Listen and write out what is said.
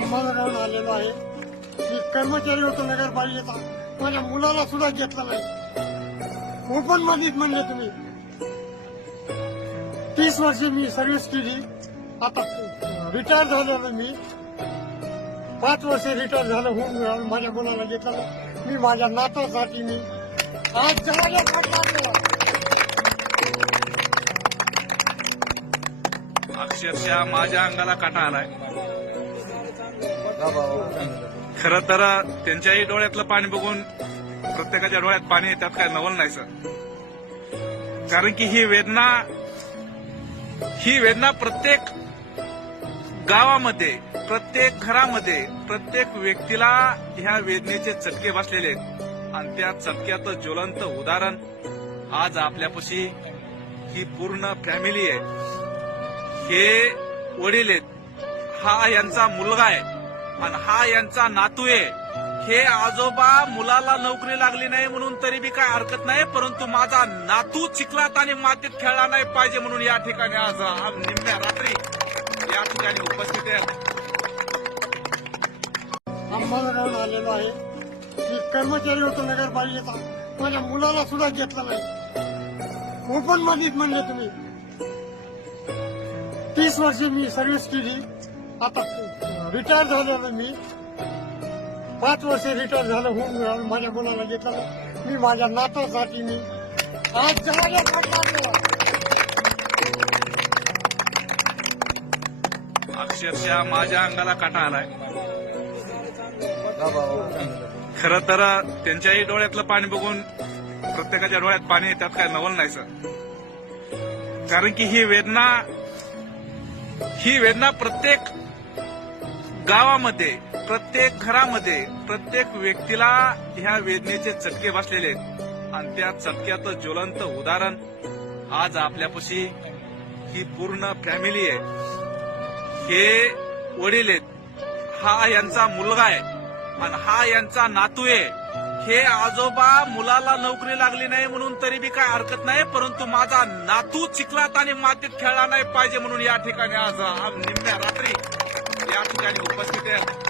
अंमलगावून आलेलो आहे की कर्मचारी होतो नगरपालिकेचा माझ्या मुलाला सुद्धा घेतला नाही ओपन मधीत म्हणले तुम्ही तीस वर्ष मी सर्व्हिस केली आता रिटायर झालेलो मी पाच वर्ष रिटायर झालं होऊन मिळालं माझ्या मुलाला घेतला मी माझ्या नातासाठी मी आज जगाला अक्षरशः माझ्या अंगाला काटा आलाय खर तर त्यांच्याही डोळ्यातलं पाणी बघून प्रत्येकाच्या डोळ्यात पाणी त्यात काय नवल नाही सर कारण की ही वेदना ही वेदना प्रत्येक गावामध्ये प्रत्येक घरामध्ये प्रत्येक व्यक्तीला ह्या वेदनेचे चटके बसलेले आहेत आणि त्या चटक्याचं ज्वलंत उदाहरण आज आपल्यापाशी ही पूर्ण फॅमिली आहे हे वडील आहेत हा यांचा मुलगा आहे आणि हा यांचा नातू आहे हे आजोबा मुलाला नोकरी लागली नाही म्हणून तरी बी काय हरकत नाही परंतु माझा नातू चिखलात आणि मातीत खेळला नाही पाहिजे म्हणून या ठिकाणी आज निम्म्या रात्री या ठिकाणी उपस्थित आहे आम्हाला आलेलो आहे की कर्मचारी होतो नगरपालिकेचा माझ्या मुलाला सुद्धा घेतला नाही ओपन मातीत म्हणले तुम्ही तीस वर्षी मी सर्व्हिस केली आता रिटायर झालेलो मी पाच वर्ष रिटायर झालं होऊन मिळालं माझ्या मुलाला घेतलं मी माझ्या नातासाठी मी आज जगाला अक्षरशः माझ्या अंगाला काटा आलाय खर तर त्यांच्याही डोळ्यातलं पाणी बघून प्रत्येकाच्या डोळ्यात पाणी येतात काय नवल नाही सर कारण की ही वेदना ही वेदना प्रत्येक गावामध्ये प्रत्येक घरामध्ये प्रत्येक व्यक्तीला ह्या वेदनेचे चटके बसलेले आहेत आणि त्या चटक्याचं ज्वलंत उदाहरण आज आपल्यापाशी ही पूर्ण फॅमिली आहे हे वडील आहेत हा यांचा मुलगा आहे आणि हा यांचा नातू आहे हे आजोबा मुलाला नोकरी लागली नाही म्हणून तरी बी काय हरकत नाही परंतु माझा नातू चिखलात आणि मातीत खेळला नाही पाहिजे म्हणून या ठिकाणी आज निम्म्या रात्री गाड़ी ऊपर से